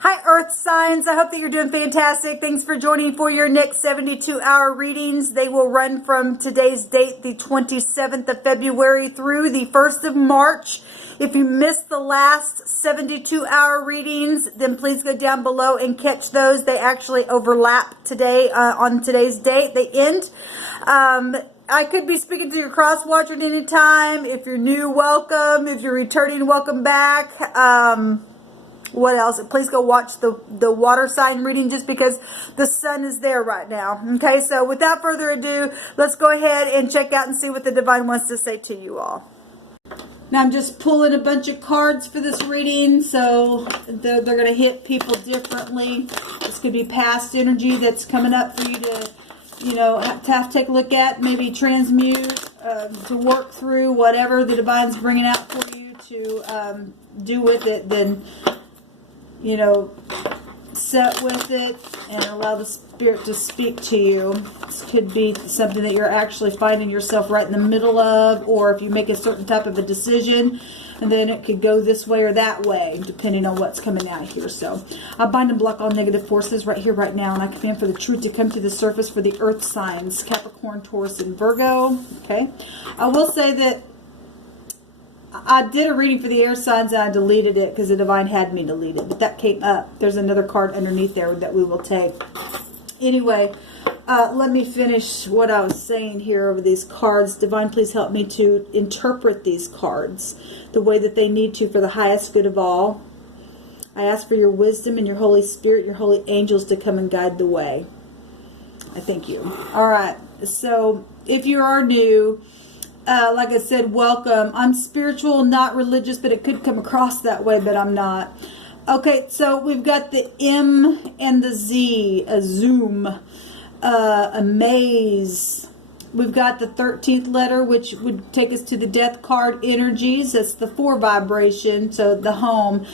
Hi, Earth signs. I hope that you're doing fantastic. Thanks for joining for your next 72-hour readings. They will run from today's date, the 27th of February, through the 1st of March. If you missed the last 72-hour readings, then please go down below and catch those. They actually overlap today on today's date. They end. I could be speaking to your cross watcher at any time. If you're new, welcome. If you're returning, welcome back. What else? Please go watch the water sign reading just because the sun is there right now. Okay, so without further ado, let's go ahead and check out and see what the divine wants to say to you all. Now I'm just pulling a bunch of cards for this reading, so they're going to hit people differently. This could be past energy that's coming up for you to, have to take a look at, maybe transmute, to work through whatever the divine's bringing out for you to do with it. Then set with it and allow the spirit to speak to you. This could be something that you're actually finding yourself right in the middle of, or if you make a certain type of a decision, and then it could go this way or that way, depending on what's coming out here. So I bind and block all negative forces right here, right now, and I command for the truth to come to the surface for the earth signs, Capricorn, Taurus, and Virgo. Okay. I will say that I did a reading for the air signs and I deleted it because the divine had me delete it. But that came up. There's another card underneath there that we will take. Anyway, let me finish what I was saying here over these cards. Divine, please help me to interpret these cards the way that they need to for the highest good of all. I ask for your wisdom and your Holy Spirit, your holy angels to come and guide the way. I thank you. All right. So if you are new, like I said, welcome. I'm spiritual, not religious, but it could come across that way, but I'm not. Okay, so we've got the M and the Z, a zoom, a maze. We've got the 13th letter, which would take us to the death card energies. That's the 4 vibration, so the home.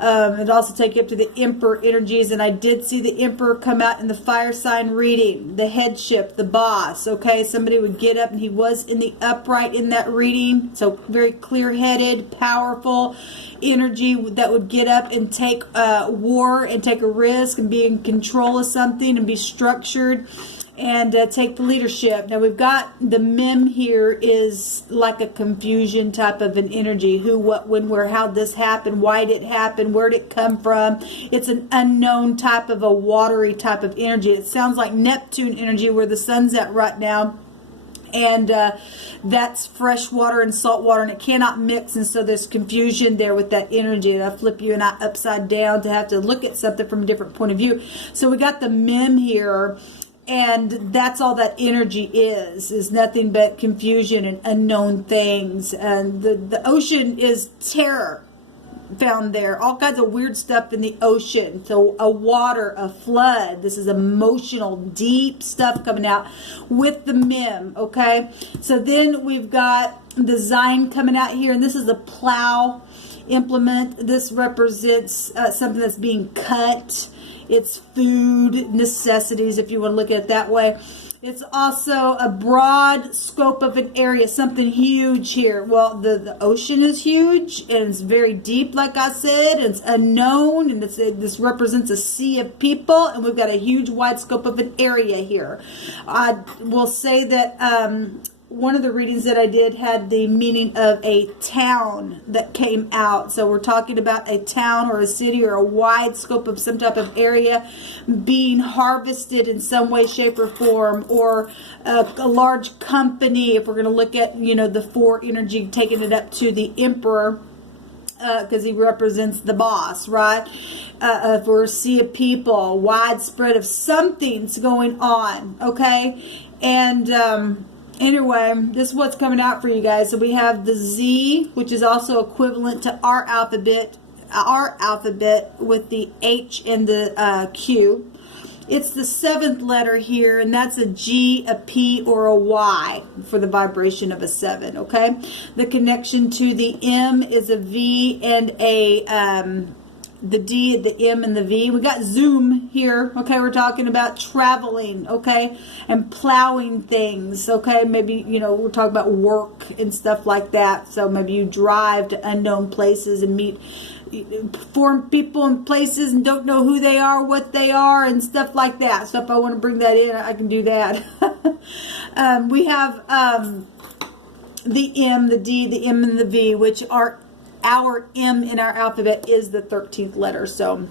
It'd also take you up to the Emperor energies, and I did see the Emperor come out in the fire sign reading, the headship, the boss. Okay, somebody would get up, and he was in the upright in that reading, so very clear-headed, powerful energy that would get up and take war and take a risk and be in control of something and be structured and take the leadership. Now we've got the mem here is like a confusion type of an energy. Who, what, when, where, how this happened, why did it happen, where did it come from? It's an unknown type of a watery type of energy. It sounds like Neptune energy where the sun's at right now. And that's fresh water and salt water, and it cannot mix, and so there's confusion there with that energy. And I flip you and I upside down to have to look at something from a different point of view. So we got the mem here. And that's all that energy is nothing but confusion and unknown things. And the ocean is terror found there. All kinds of weird stuff in the ocean. So a water, a flood. This is emotional, deep stuff coming out with the mem, okay? So then we've got the Zion coming out here. And this is a plow implement. This represents something that's being cut. It's food, necessities, if you want to look at it that way. It's also a broad scope of an area, something huge here. Well, the ocean is huge, and it's very deep, like I said. It's unknown, and this represents a sea of people, and we've got a huge, wide scope of an area here. I will say that one of the readings that I did had the meaning of a town that came out. So we're talking about a town or a city or a wide scope of some type of area being harvested in some way, shape, or form, or a large company. If we're going to look at, the 4 energy, taking it up to the Emperor, because he represents the boss, right? For a sea of people, widespread of something's going on, okay? And anyway, this is what's coming out for you guys. So we have the Z, which is also equivalent to our alphabet with the H and the Q. It's the 7th letter here, and that's a G, a P, or a Y for the vibration of a 7, okay? The connection to the M is a V and the D, the M, and the V. We got Zoom here, okay? We're talking about traveling, okay? And plowing things, okay? Maybe, we're talking about work and stuff like that. So maybe you drive to unknown places and meet form people in places and don't know who they are, what they are, and stuff like that. So if I want to bring that in, I can do that. We have the M, the D, the M, and the V, which are our M in our alphabet is the 13th letter. So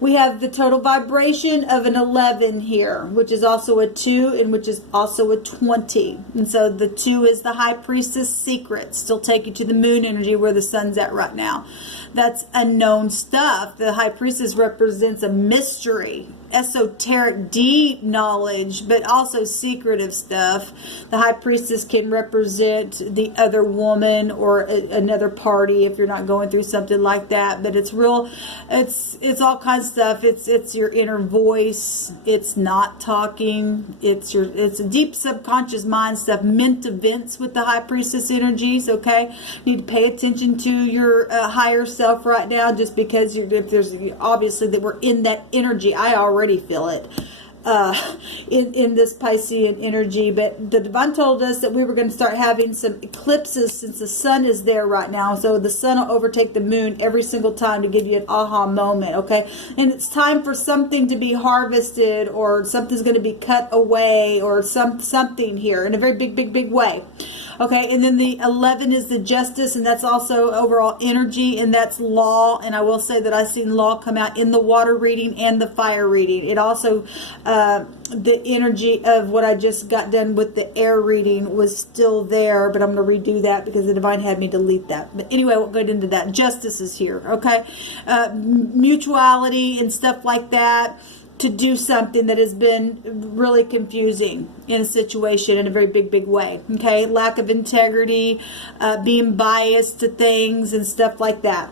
we have the total vibration of an 11 here, which is also a 2 and which is also a 20. And so the 2 is the High Priestess secret. Still take you to the moon energy where the sun's at right now. That's unknown stuff. The High Priestess represents a mystery, esoteric, deep knowledge, but also secretive stuff. The High Priestess can represent the other woman or another party if you're not going through something like that. But it's real, it's all kinds of stuff. It's your inner voice. It's not talking. It's a deep subconscious mind stuff. Mint events with the High Priestess energies. Okay, you need to pay attention to your higher self right now, just because if there's obviously that we're in that energy. I already feel it in this Piscean energy, but the divine told us that we were going to start having some eclipses since the sun is there right now. So the sun will overtake the moon every single time to give you an aha moment. Okay, and it's time for something to be harvested, or something's going to be cut away, or something here in a very big way. Okay, and then the 11 is the justice, and that's also overall energy, and that's law. And I will say that I've seen law come out in the water reading and the fire reading. It also, the energy of what I just got done with the air reading was still there, but I'm going to redo that because the divine had me delete that. But anyway, we'll go into that. Justice is here, okay? Mutuality and stuff like that, to do something that has been really confusing in a situation in a very big way. Okay, lack of integrity, being biased to things and stuff like that.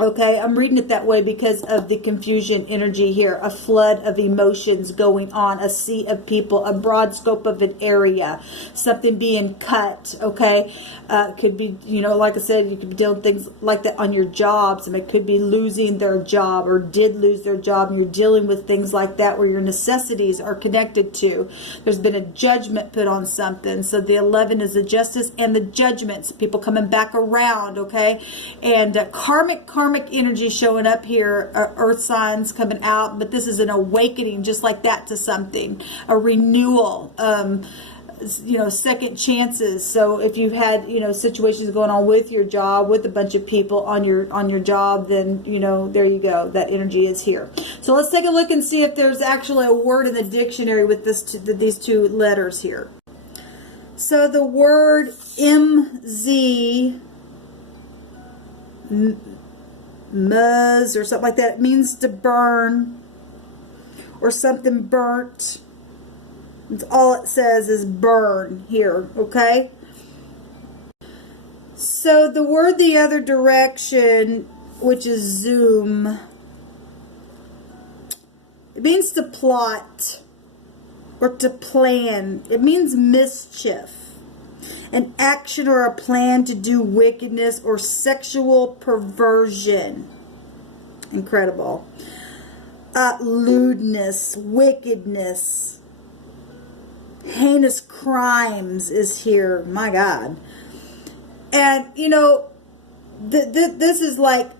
Okay, I'm reading it that way because of the confusion energy here. A flood of emotions going on, a sea of people, a broad scope of an area, something being cut, okay? Could be, like I said, you could be doing things like that on your jobs. I mean, it could be losing their job or did lose their job, and you're dealing with things like that where your necessities are connected to. There's been a judgment put on something. So the 11 is the justice and the judgments, people coming back around, okay? And karmic energy showing up here, earth signs coming out, but this is an awakening just like that to something, a renewal, second chances. So if you've had, situations going on with your job, with a bunch of people on your job, then, there you go. That energy is here. So let's take a look and see if there's actually a word in the dictionary with these two letters here. So the word MZ, Muzz or something like that, it means to burn or something burnt. It's all it says is burn here, okay? So the word the other direction, which is zoom, it means to plot or to plan. It means mischief, an action or a plan to do wickedness or sexual perversion. Incredible. Lewdness, wickedness, heinous crimes is here. My God. And, this is like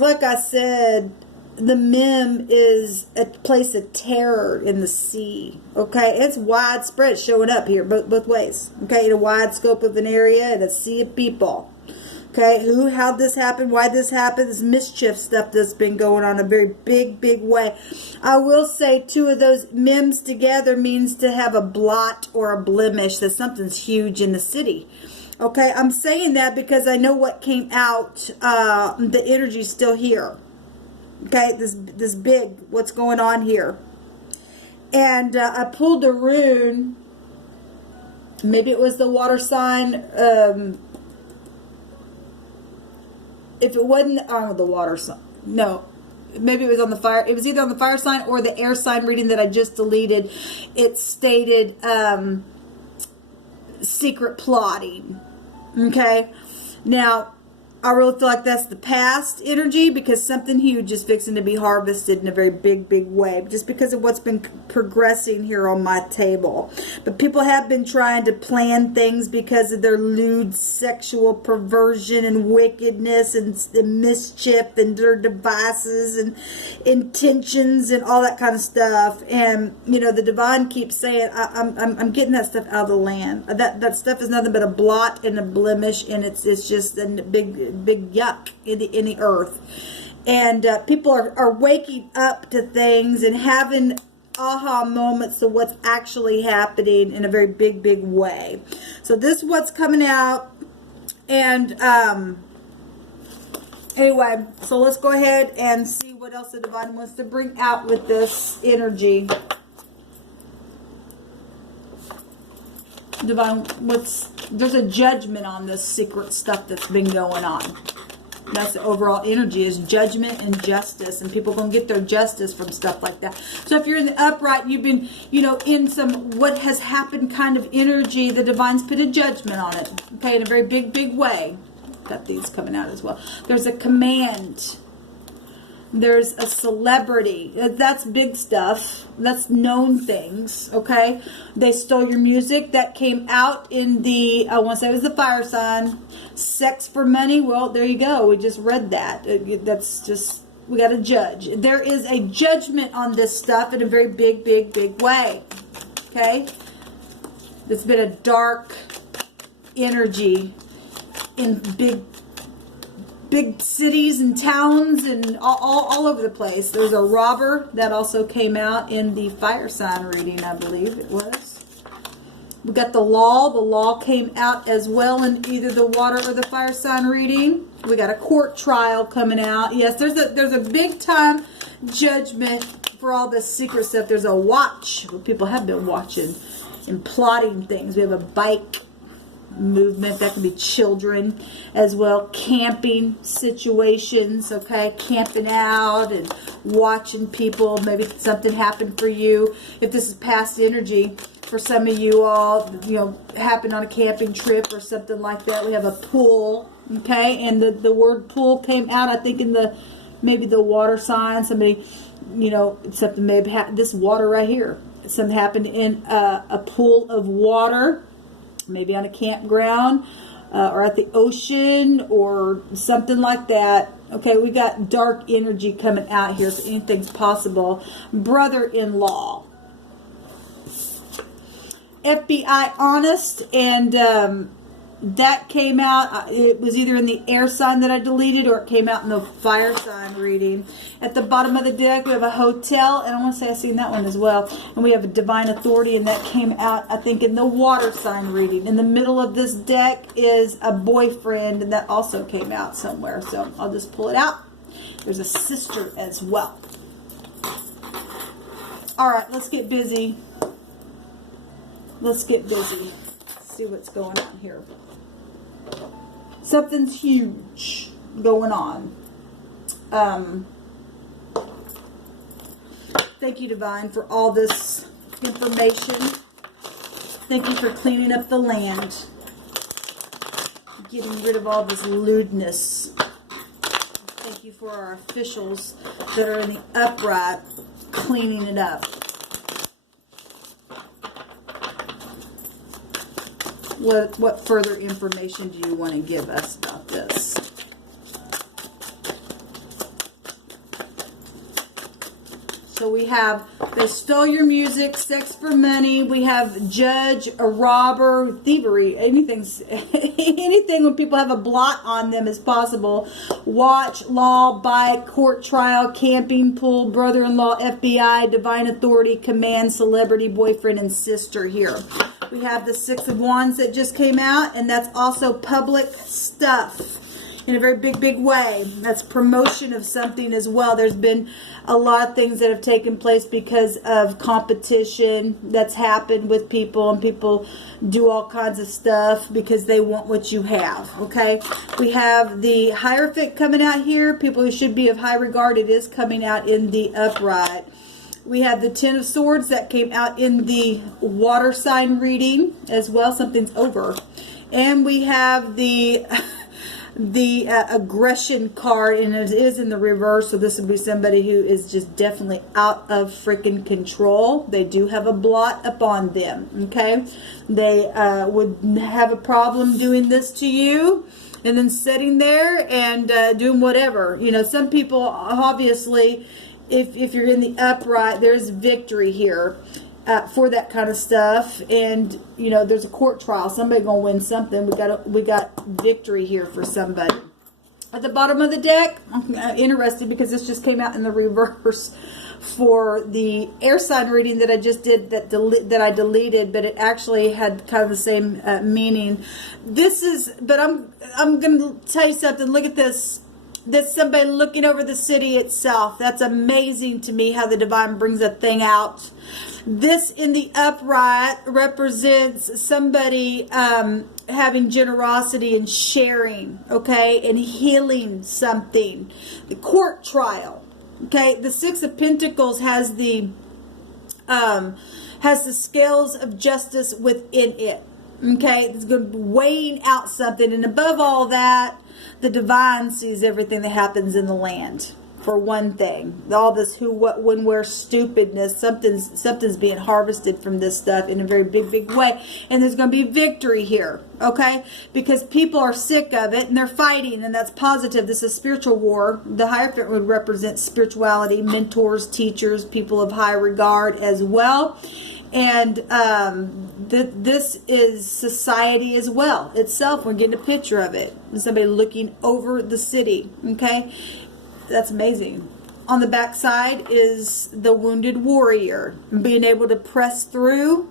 I said, the mem is a place of terror in the sea. Okay, it's widespread, showing up here both ways. Okay, in a wide scope of an area and a sea of people. Okay, how'd this happen? Why this happened? This mischief stuff that's been going on in a very big way. I will say two of those mems together means to have a blot or a blemish, that something's huge in the city. Okay, I'm saying that because I know what came out. The energy's still here. Okay, this big, what's going on here. And I pulled a rune. Maybe it was the water sign. If it wasn't on the water sign, no. Maybe it was on the fire. It was either on the fire sign or the air sign reading that I just deleted. It stated secret plotting. Okay. Now, I really feel like that's the past energy, because something huge is fixing to be harvested in a very big way, just because of what's been progressing here on my table. But people have been trying to plan things because of their lewd sexual perversion and wickedness and mischief and their devices and intentions and all that kind of stuff. And you know, the divine keeps saying, I'm getting that stuff out of the land. That stuff is nothing but a blot and a blemish, and it's just a big yuck in the earth. And people are waking up to things and having aha moments of what's actually happening in a very big way. So this is what's coming out. And anyway, so let's go ahead and see what else the divine wants to bring out with this energy. Divine, there's a judgment on this secret stuff that's been going on. That's the overall energy, is judgment and justice, and people gonna get their justice from stuff like that. So if you're in the upright, you've been, you know, in some what has happened kind of energy, the divine's put a judgment on it, okay, in a very big way. Got these coming out as well. There's a command. There's a celebrity. That's big stuff. That's known things, okay? They stole your music. That came out in the, I want to say it was the fire sign. Sex for money. Well, there you go. We just read that. That's just, we got to judge. There is a judgment on this stuff in a very big way, okay? It's been a dark energy in big cities and towns and all over the place. There's a robber that also came out in the fire sign reading, I believe it was. We got the law. The law came out as well in either the water or the fire sign reading. We got a court trial coming out. Yes, there's a big time judgment for all this secret stuff. There's a watch. Well, people have been watching and plotting things. We have a bike movement. That could be children as well. Camping situations, okay? Camping out and watching people. Maybe something happened for you. If this is past energy, for some of you all, you know, happened on a camping trip or something like that. We have a pool, okay? And the word pool came out, I think, in maybe the water sign. Somebody, you know, something maybe happened. This water right here. Something happened in a pool of water. Maybe on a campground or at the ocean or something like that. Okay, we got dark energy coming out here, so anything's possible. Brother-in-law. FBI honest, and that came out. It was either in the air sign that I deleted, or it came out in the fire sign reading. At the bottom of the deck, we have a hotel, and I want to say I've seen that one as well. And we have a divine authority, and that came out, I think, in the water sign reading. In the middle of this deck is a boyfriend, and that also came out somewhere. So I'll just pull it out. There's a sister as well. All right, let's get busy. Let's get busy. See what's going on here. Something's huge going on. Thank you, Divine, for all this information. Thank you for cleaning up the land. Getting rid of all this lewdness. Thank you for our officials that are in the upright, cleaning it up. What further information do you want to give us about this? So we have, they stole your music, sex for money. We have judge, a robber, thievery, anything when people have a blot on them is possible. Watch, law, bike, court trial, camping, pool, brother-in-law, FBI, divine authority, command, celebrity, boyfriend, and sister here. We have the Six of Wands that just came out, and that's also public stuff in a very big way. That's promotion of something as well. There's been a lot of things that have taken place because of competition that's happened with people, and people do all kinds of stuff because they want what you have, okay? We have the Hierophant coming out here. People who should be of high regard, it is coming out in the upright. We have the Ten of Swords that came out in the water sign reading as well. Something's over. And we have the the aggression card, and it is in the reverse, so this would be somebody who is just definitely out of freaking control. They do have a blot upon them, okay? They would have a problem doing this to you and then sitting there and doing whatever. You know, some people, obviously, if you're in the upright, there's victory here. For that kind of stuff, and you know, there's a court trial. Somebody gonna win something. We got victory here for somebody. At the bottom of the deck, I'm interested because this just came out in the reverse for the air sign reading that I just did that I deleted, but it actually had kind of the same meaning. This is, but I'm gonna tell you something. Look at this. That's somebody looking over the city itself. That's amazing to me how the divine brings a thing out. This in the upright represents somebody having generosity and sharing, okay, and healing something. The court trial, okay. The Six of Pentacles has the scales of justice within it, okay. It's going to be weighing out something, and above all that, the divine sees everything that happens in the land. For one thing, all this who, what, when, where stupidness, something's being harvested from this stuff in a very big way, and there's going to be victory here, okay? Because people are sick of it and they're fighting, and that's positive. This is spiritual war. The Hierophant would represent spirituality, mentors, teachers, people of high regard as well. And this is society as well itself. We're getting a picture of it. Somebody looking over the city, okay? That's amazing. On the back side is the wounded warrior, being able to press through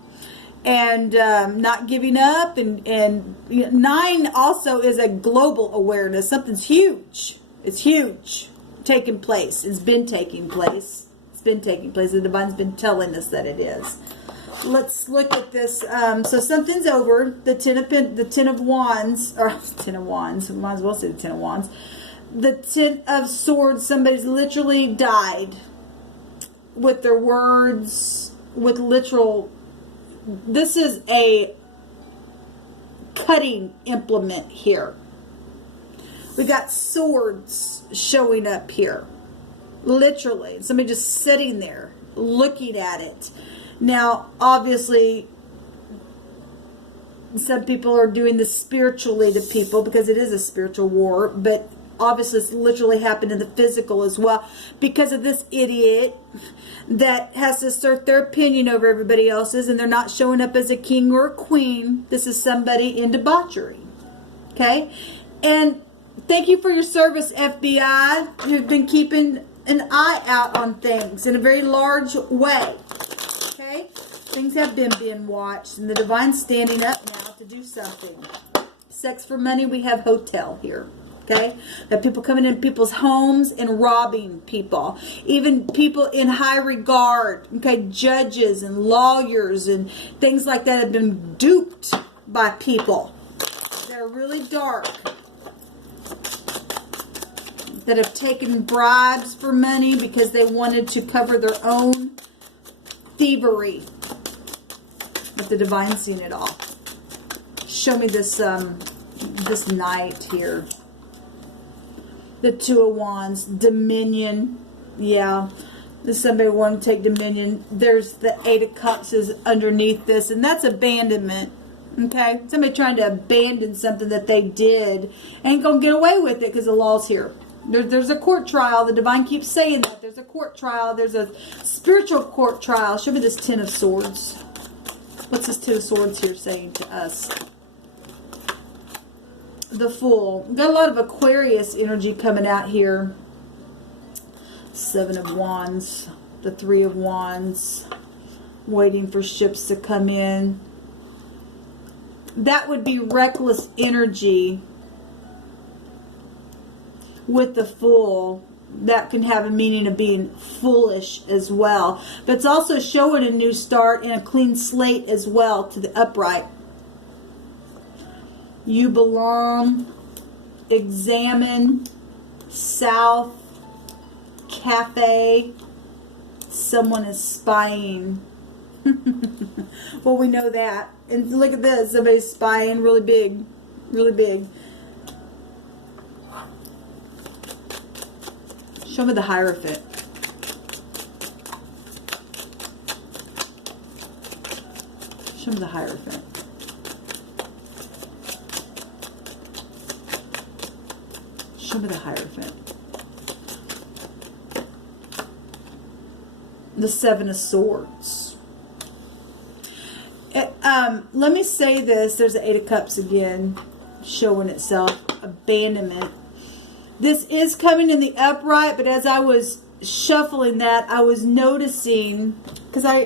and not giving up. And 9 also is a global awareness. Something's huge. It's huge taking place. It's been taking place. It's been taking place. The divine's been telling us that it is. Let's look at this. So something's over. The Ten of Wands, or Ten of Wands. Might as well say the Ten of Wands. The Ten of Swords, somebody's literally died with their words, with literal. This is a cutting implement here. We got swords showing up here. Literally. Somebody just sitting there looking at it. Now, obviously, some people are doing this spiritually to people because it is a spiritual war, but obviously it's literally happened in the physical as well because of this idiot that has to assert their opinion over everybody else's, and they're not showing up as a king or a queen. This is somebody in debauchery. Okay? And thank you for your service, FBI. You've been keeping an eye out on things in a very large way. Okay? Things have been being watched, and the divine's standing up now to do something. Sex for money, we have hotel here. Okay? That people coming in people's homes and robbing people. Even people in high regard. Okay? Judges and lawyers and things like that have been duped by people that are really dark. That have taken bribes for money because they wanted to cover their own thievery. But the divine's seen it all. Show me this this knight here. The Two of Wands, dominion. Yeah, does somebody want to take dominion? There's the Eight of Cups is underneath this, and that's abandonment. Okay, somebody trying to abandon something that they did ain't gonna get away with it because the law's here. There's a court trial. The divine keeps saying that there's a court trial. There's a spiritual court trial. Show me this Ten of Swords. What's this Ten of Swords here saying to us? The Fool. We've got a lot of Aquarius energy coming out here. Seven of Wands. The Three of Wands. Waiting for ships to come in. That would be reckless energy with the Fool. That can have a meaning of being foolish as well. But it's also showing a new start and a clean slate as well to the upright. You belong. Examine. South. Cafe. Someone is spying. Well, we know that. And look at this. Somebody's spying really big. Really big. Show me the Hierophant. Show me the Hierophant. Show me the Hierophant. The Seven of Swords. Let me say this. There's the Eight of Cups again, showing itself. Abandonment. This is coming in the upright, but as I was shuffling that, I was noticing, because I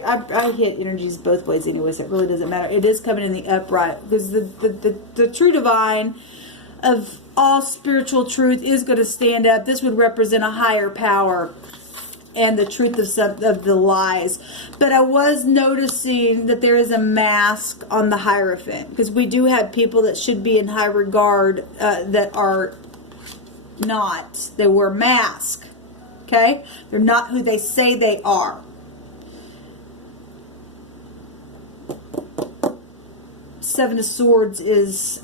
hit energies both ways anyway, so it really doesn't matter. It is coming in the upright, because the true divine of all spiritual truth is going to stand up. This would represent a higher power and the truth of the lies. But I was noticing that there is a mask on the Hierophant, because we do have people that should be in high regard that are not. They wear masks. Okay? They're not who they say they are. Seven of Swords is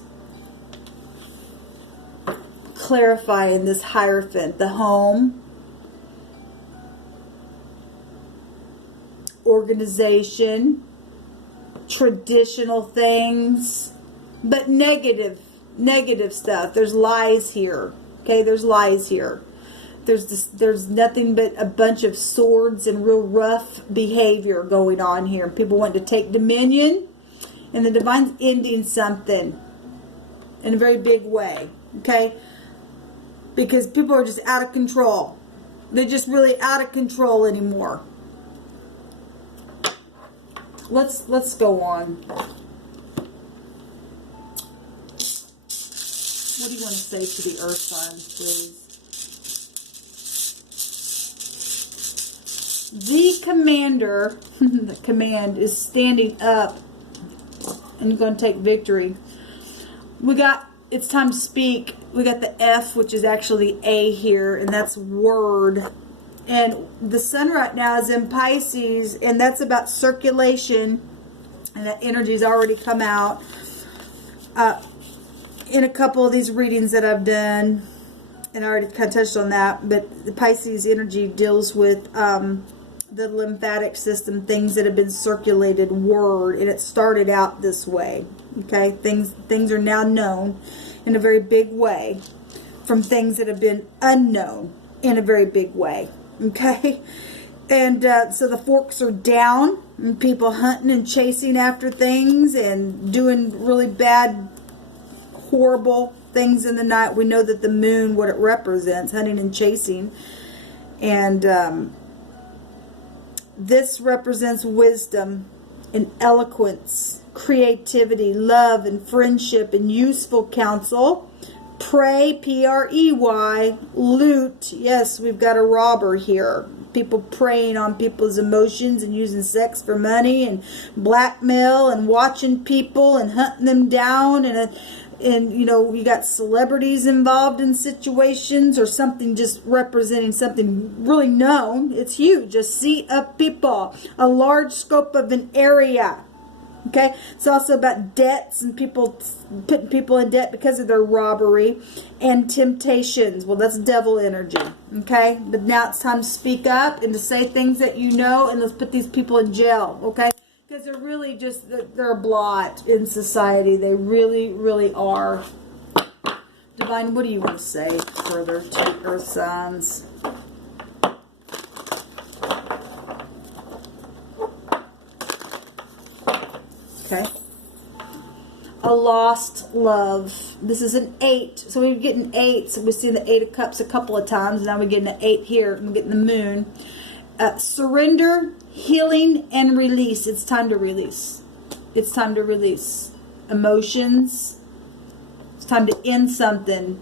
clarifying this Hierophant. The home, organization, traditional things, but negative stuff. There's lies here. Okay, there's lies here. There's nothing but a bunch of swords and real rough behavior going on here. People want to take dominion, and the divine's ending something in a very big way. Okay, because people are just out of control. They're just really out of control anymore. Let's go on. What do you want to say to the earth signs, please? The commander, the command, is standing up and going to take victory. It's time to speak. We got the F, which is actually the A here, and that's word. And the sun right now is in Pisces, and that's about circulation, and that energy's already come out in a couple of these readings that I've done, and I already kind of touched on that. But the Pisces energy deals with the lymphatic system, things that have been circulated, word, and it started out this way. Okay, things are now known in a very big way from things that have been unknown in a very big way. Okay, and so the forks are down, and people hunting and chasing after things and doing really bad, horrible things in the night. We know that the moon, what it represents, hunting and chasing, and this represents wisdom and eloquence, creativity, love and friendship and useful counsel. Prey, P-R-E-Y, loot. Yes, we've got a robber here. People preying on people's emotions and using sex for money and blackmail and watching people and hunting them down. And you know, you got celebrities involved in situations or something just representing something really known. It's huge. A sea of people. A large scope of an area. Okay, it's also about debts and people putting people in debt because of their robbery and temptations. Well, that's devil energy. Okay, but now it's time to speak up and to say things that you know, and let's put these people in jail. Okay, because they're really just, they're a blot in society. They really, really are. Divine, what do you want to say further to earth signs? Okay. A lost love. This is an 8. So we're getting 8. So we've seen the 8 of Cups a couple of times. Now we're getting an 8 here. I'm getting the moon. Surrender, healing, and release. It's time to release. It's time to release emotions. It's time to end something.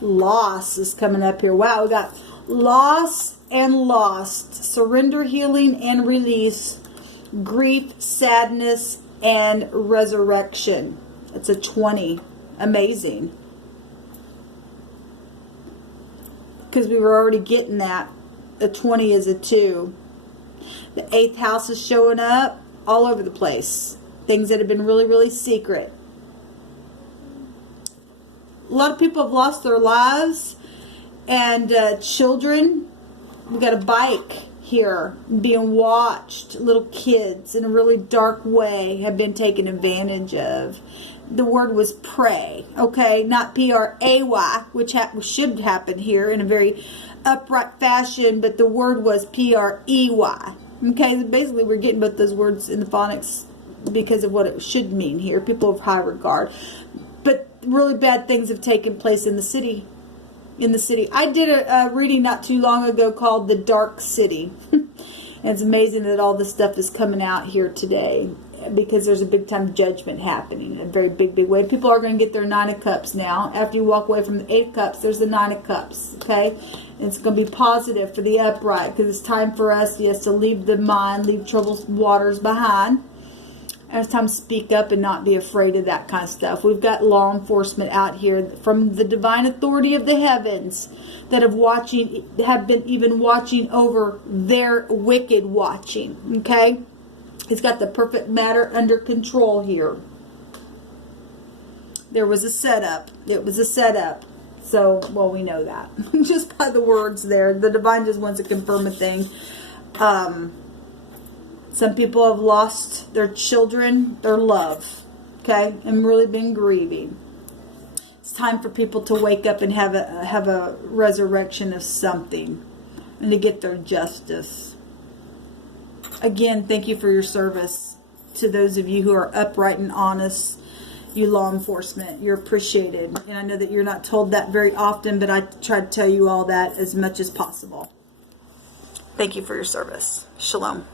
Loss is coming up here. Wow, we got loss and lost. Surrender, healing, and release. Grief, sadness, and resurrection. It's a 20. Amazing. Because we were already getting that. A 20 is a 2. The 8th house is showing up all over the place. Things that have been really, really secret. A lot of people have lost their lives, and children. We got a bike here being watched. Little kids in a really dark way have been taken advantage of. The word was pray, okay, not P-R-A-Y, which should happen here in a very upright fashion, but the word was P-R-E-Y. Okay, basically we're getting both those words in the phonics because of what it should mean here. People of high regard. But really bad things have taken place in the city. I did a reading not too long ago called The Dark City. And it's amazing that all this stuff is coming out here today, because there's a big time judgment happening in a very big way. People are going to get their 9 of Cups now. After you walk away from the 8 of Cups, there's the 9 of Cups, okay? And it's going to be positive for the upright, because it's time for us, yes, to leave the mind, leave troubled waters behind. And it's time to speak up and not be afraid of that kind of stuff. We've got law enforcement out here from the divine authority of the heavens that have been even watching over their wicked watching, okay? He's got the perfect matter under control here. There was a setup. It was a setup. So, well, we know that. Just by the words there. The divine just wants to confirm a thing. Some people have lost their children, their love. Okay? And really been grieving. It's time for people to wake up and have a resurrection of something. And to get their justice. Again, thank you for your service to those of you who are upright and honest. You law enforcement, you're appreciated. And I know that you're not told that very often, but I try to tell you all that as much as possible. Thank you for your service. Shalom.